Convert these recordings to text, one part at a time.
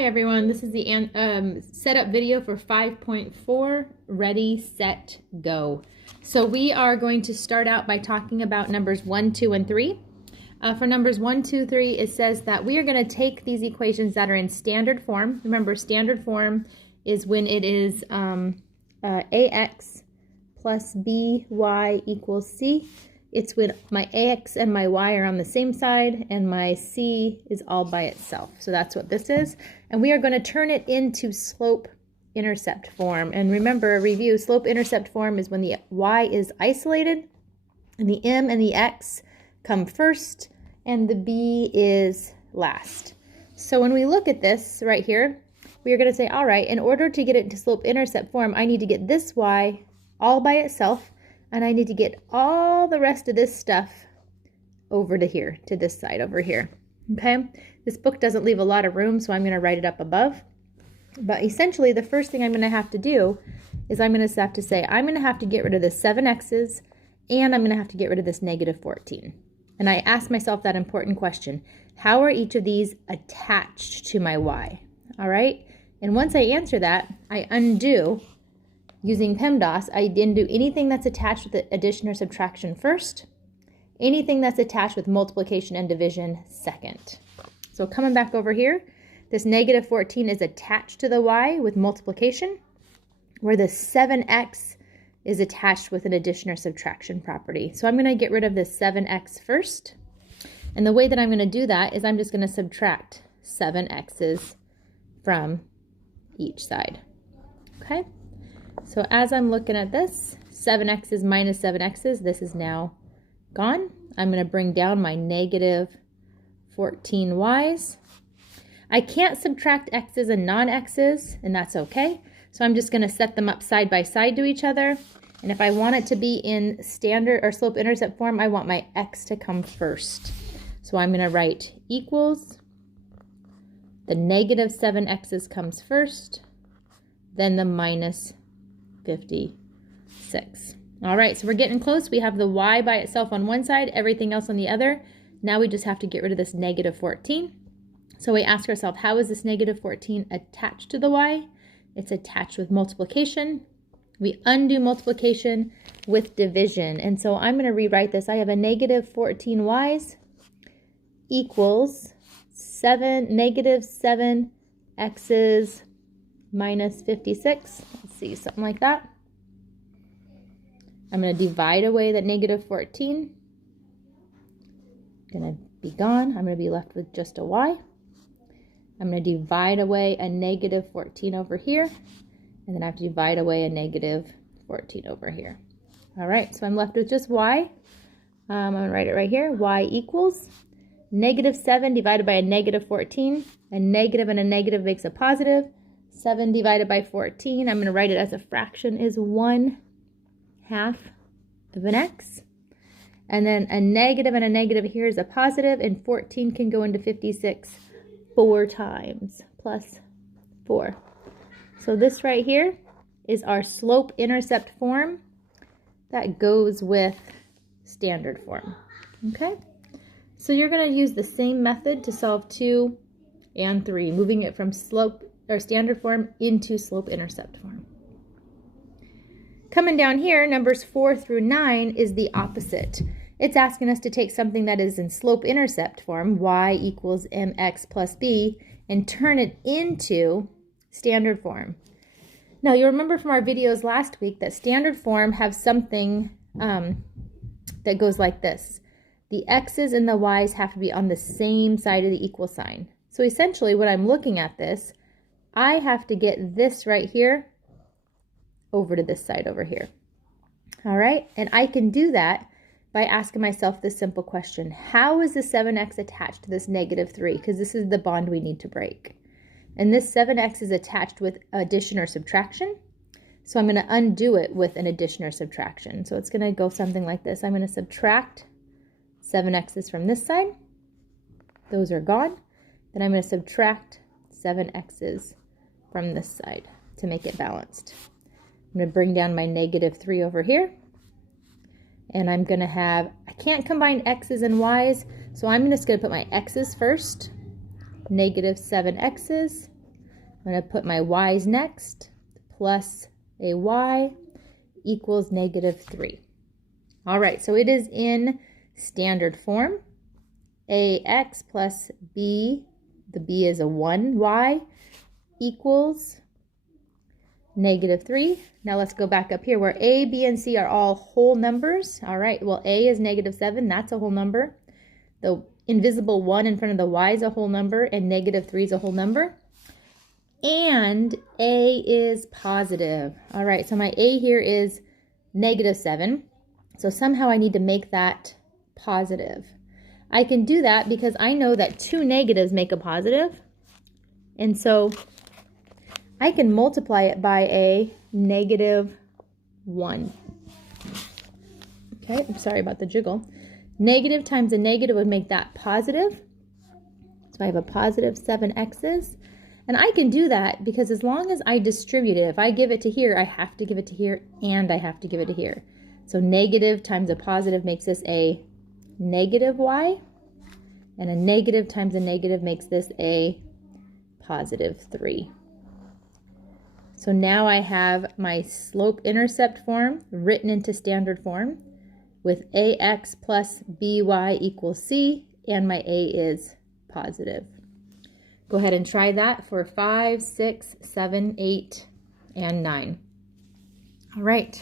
Hi everyone, this is the setup video for 5.4, Ready, Set, Go. So we are going to start out by talking about numbers 1, 2, and 3. For numbers 1, 2, 3, it says that we are going to take these equations that are in standard form. Remember, standard form is when it is ax plus by equals c. It's when my ax and my y are on the same side and my c is all by itself. So that's what this is. And we are going to turn it into slope-intercept form. And remember, a review, slope-intercept form is when the y is isolated and the m and the x come first and the b is last. So when we look at this right here, we are going to say, all right, in order to get it into slope-intercept form, I need to get this y all by itself, and I need to get all the rest of this stuff over to here, to this side over here, okay? This book doesn't leave a lot of room, so I'm going to write it up above. But essentially, the first thing I'm going to have to do is I'm going to have to say, I'm going to have to get rid of the 7x's, and I'm going to have to get rid of this negative 14. And I ask myself that important question, how are each of these attached to my y? All right? And once I answer that, I undo. Using PEMDAS, I didn't do anything that's attached with addition or subtraction first, anything that's attached with multiplication and division second. So coming back over here, this negative 14 is attached to the y with multiplication, where the 7x is attached with an addition or subtraction property. So I'm going to get rid of this 7x first. And the way that I'm going to do that is I'm just going to subtract 7x's from each side. Okay? So as I'm looking at this, 7x's minus 7x's, this is now gone. I'm going to bring down my negative 14y's. I can't subtract x's and non-x's, and that's okay. So I'm just going to set them up side by side to each other. And if I want it to be in standard or slope-intercept form, I want my x to come first. So I'm going to write equals, the negative 7x's comes first, then the minus 56. All right, so we're getting close. We have the y by itself on one side, everything else on the other. Now we just have to get rid of this negative 14. So we ask ourselves, how is this negative 14 attached to the y? It's attached with multiplication. We undo multiplication with division. And so I'm going to rewrite this. I have a negative 14y's equals negative 7x's minus 56. Let's see, something like that. I'm going to divide away that negative 14. Going to be gone. I'm going to be left with just a y. I'm going to divide away a negative 14 over here. And then I have to divide away a negative 14 over here. All right, so I'm left with just y. I'm going to write it right here. Y equals negative 7 divided by a negative 14. A negative and a negative makes a positive. 7 divided by 14, I'm going to write it as a fraction, is 1/2 of an x. And then a negative and a negative here is a positive, and 14 can go into 56 4 times, plus 4. So this right here is our slope-intercept form that goes with standard form. Okay? So you're going to use the same method to solve 2 and 3, moving it from slope or standard form into slope-intercept form. Coming down here, numbers 4 through 9 is the opposite. It's asking us to take something that is in slope-intercept form, y equals mx plus b, and turn it into standard form. Now, you'll remember from our videos last week that standard form have something that goes like this. The x's and the y's have to be on the same side of the equal sign. So essentially, when I'm looking at this, I have to get this right here over to this side over here. All right, and I can do that by asking myself this simple question. How is the 7x attached to this negative 3? Because this is the bond we need to break. And this 7x is attached with addition or subtraction. So I'm going to undo it with an addition or subtraction. So it's going to go something like this. I'm going to subtract 7x's from this side. Those are gone. Then I'm going to subtract 7x's from this side to make it balanced. I'm going to bring down my negative 3 over here. And I'm going to have, I can't combine x's and y's, so I'm just going to put my x's first. Negative 7x's I'm going to put my y's next. Plus a y equals -3. All right, so it is in standard form. Ax plus b, the b is a 1y, equals -3. Now let's go back up here where a, b, and c are all whole numbers. All right, well, a is -7. That's a whole number. The invisible 1 in front of the y is a whole number, and -3 is a whole number. And a is positive. All right, so my a here is -7. So somehow I need to make that positive. I can do that because I know that 2 negatives make a positive. And so I can multiply it by a -1. Okay, I'm sorry about the jiggle. Negative times a negative would make that positive. So I have a positive 7x's. And I can do that because as long as I distribute it, if I give it to here, I have to give it to here, and I have to give it to here. So negative times a positive makes this a -y, and a negative times a negative makes this a +3. So now I have my slope-intercept form written into standard form with ax plus by equals c, and my a is positive. Go ahead and try that for 5, 6, 7, 8, and 9. All right.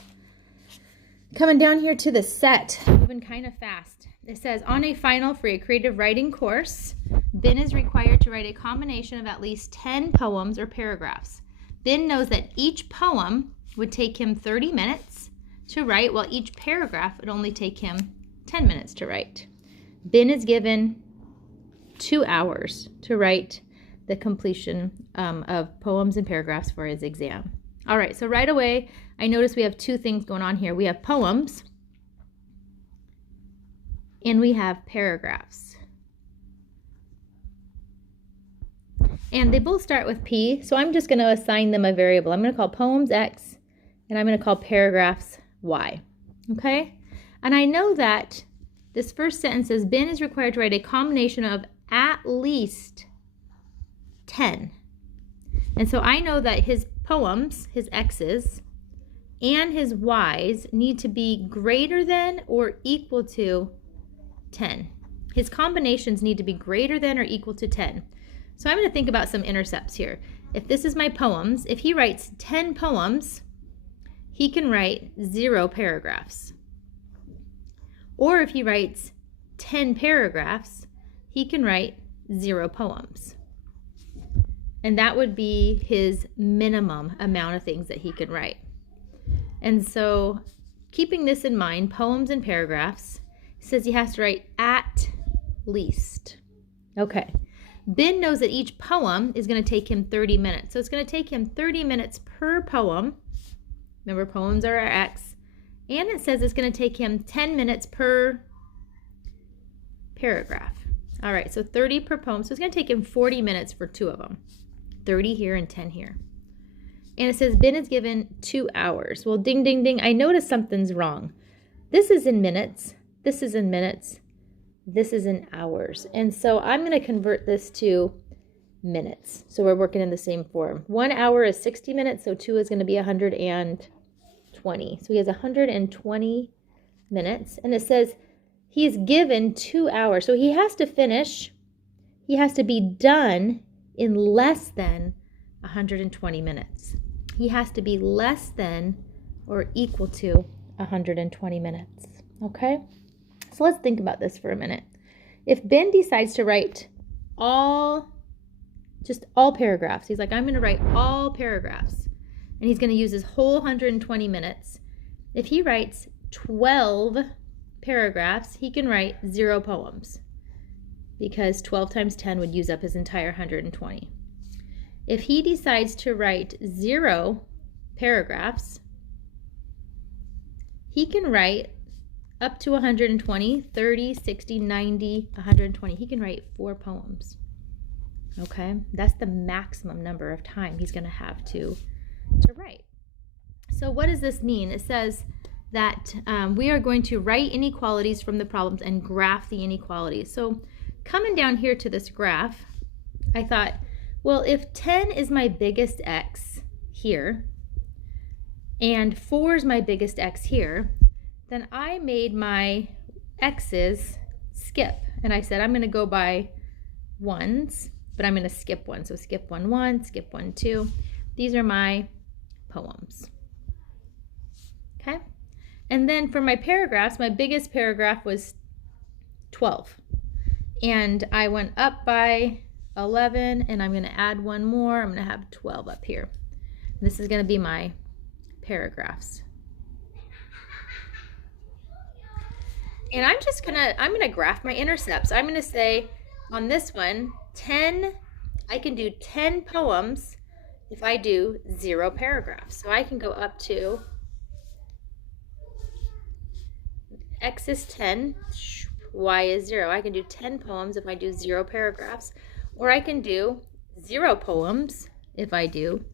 Coming down here to the set, moving kind of fast. It says, on a final for a creative writing course, Ben is required to write a combination of at least 10 poems or paragraphs. Ben knows that each poem would take him 30 minutes to write, while each paragraph would only take him 10 minutes to write. Ben is given 2 hours to write the completion of poems and paragraphs for his exam. All right, so right away, I notice we have 2 things going on here. We have poems and we have paragraphs. And they both start with P, so I'm just going to assign them a variable. I'm going to call poems X, and I'm going to call paragraphs Y. Okay? And I know that this first sentence says, Ben is required to write a combination of at least 10. And so I know that his poems, his X's, and his Y's need to be greater than or equal to 10. His combinations need to be greater than or equal to 10. So I'm going to think about some intercepts here. If this is my poems, if he writes 10 poems, he can write 0 paragraphs. Or if he writes 10 paragraphs, he can write 0 poems. And that would be his minimum amount of things that he could write. And so keeping this in mind, poems and paragraphs, says he has to write at least. Okay. Ben knows that each poem is going to take him 30 minutes. So it's going to take him 30 minutes per poem. Remember, poems are our X. And it says it's going to take him 10 minutes per paragraph. All right, so 30 per poem. So it's going to take him 40 minutes for 2 of them. 30 here and 10 here. And it says Ben is given 2 hours. Well, ding, ding, ding. I noticed something's wrong. This is in minutes. This is in minutes. This is in hours. And so I'm going to convert this to minutes. So we're working in the same form. 1 hour is 60 minutes, so 2 is going to be 120. So he has 120 minutes. And it says he's given 2 hours. So he has to finish. He has to be done in less than 120 minutes. He has to be less than or equal to 120 minutes. Okay? So let's think about this for a minute. If Ben decides to write just all paragraphs, he's like, I'm going to write all paragraphs, and he's going to use his whole 120 minutes. If he writes 12 paragraphs, he can write 0 poems, because 12 times 10 would use up his entire 120. If he decides to write 0 paragraphs, he can write up to 120, 30, 60, 90, 120. He can write 4 poems. Okay? That's the maximum number of time he's going to have to write. So what does this mean? It says that we are going to write inequalities from the problems and graph the inequalities. So coming down here to this graph, I thought, Well, if 10 is my biggest x here, and 4 is my biggest x here, then I made my x's skip. And I said I'm going to go by ones, but I'm going to skip one. So skip 1, 1, skip 1, 2. These are my poems. Okay? And then for my paragraphs, my biggest paragraph was 12. And I went up by 11, and I'm going to add one more. I'm going to have 12 up here. This is going to be my paragraphs. And I'm going to graph my intercepts. I'm going to say on this one, 10, I can do 10 poems if I do 0 paragraphs. So I can go up to x is 10, y is 0. I can do 10 poems if I do 0 paragraphs, or I can do 0 poems if I do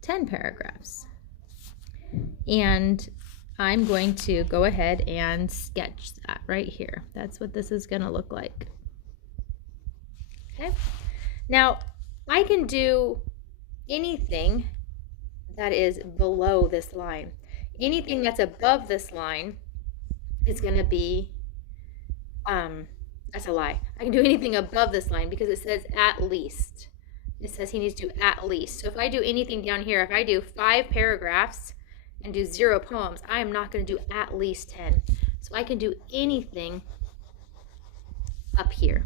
10 paragraphs. And I'm going to go ahead and sketch that right here. That's what this is going to look like. Okay. Now, I can do anything that is below this line. Anything that's above this line is going to be, that's a lie. I can do anything above this line because it says at least. It says he needs to do at least. So if I do anything down here, if I do 5 paragraphs and do 0 poems, I am not going to do at least 10. So I can do anything up here,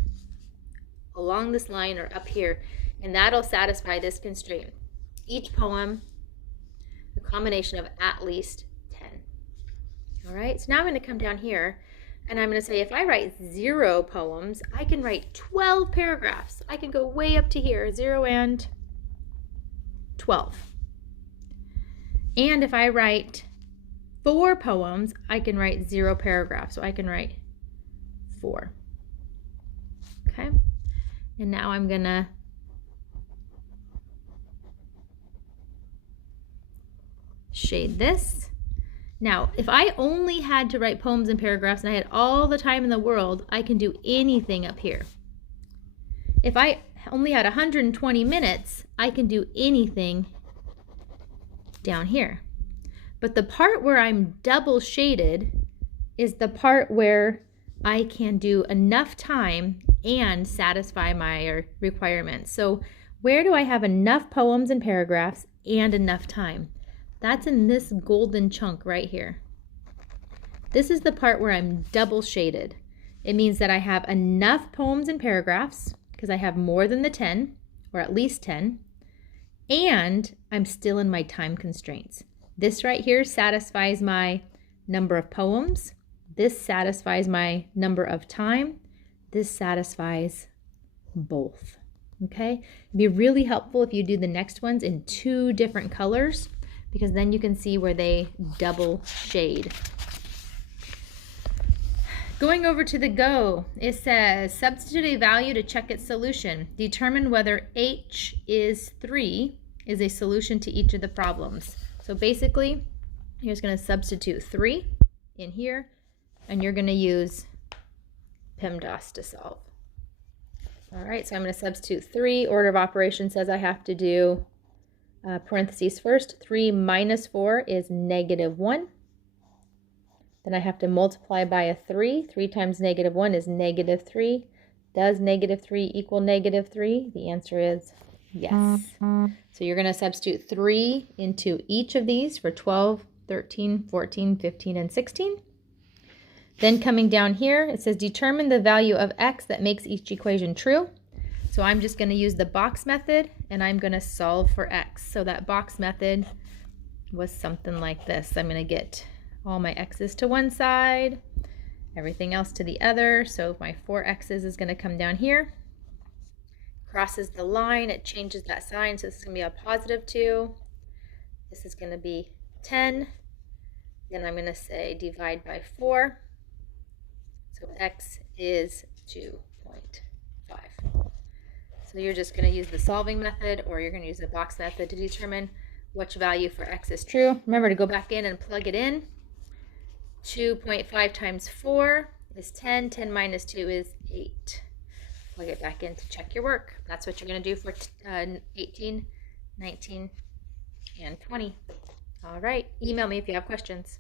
along this line or up here, and that'll satisfy this constraint. Each poem, a combination of at least 10. All right, so now I'm going to come down here, and I'm going to say if I write 0 poems, I can write 12 paragraphs. I can go way up to here, 0 and 12. And if I write 4 poems, I can write 0 paragraphs. So I can write 4. Okay? And now I'm going to shade this. Now, if I only had to write poems and paragraphs and I had all the time in the world, I can do anything up here. If I only had 120 minutes, I can do anything down here. But the part where I'm double shaded is the part where I can do enough time and satisfy my requirements. So where do I have enough poems and paragraphs and enough time? That's in this golden chunk right here. This is the part where I'm double shaded. It means that I have enough poems and paragraphs because I have more than the 10, or at least 10, and I'm still in my time constraints. This right here satisfies my number of poems. This satisfies my number of time. This satisfies both. Okay? It'd be really helpful if you do the next ones in 2 different colors, because then you can see where they double shade. Going over to the go, it says substitute a value to check its solution. Determine whether h is 3 is a solution to each of the problems. So basically, you're just going to substitute 3 in here, and you're going to use PEMDAS to solve. All right, so I'm going to substitute 3. Order of operations says I have to do parentheses first. 3 minus 4 is -1. Then I have to multiply by a 3. 3 times -1 is -3. Does -3 equal -3? The answer is yes. So you're going to substitute 3 into each of these for 12, 13, 14, 15, and 16. Then coming down here, it says determine the value of x that makes each equation true. So I'm just going to use the box method, and I'm going to solve for x. So that box method was something like this. I'm going to get all my x's to one side, everything else to the other. So my 4x's is going to come down here. Crosses the line, it changes that sign, so this is going to be a +2. This is going to be 10. Then I'm going to say divide by 4. So x is 2.5. So you're just going to use the solving method, or you're going to use the box method to determine which value for x is true. Remember to go back in and plug it in. 2.5 times 4 is 10. 10 minus 2 is 8. plug it back in to check your work. That's what you're going to do for 18, 19, and 20. All right. Email me if you have questions.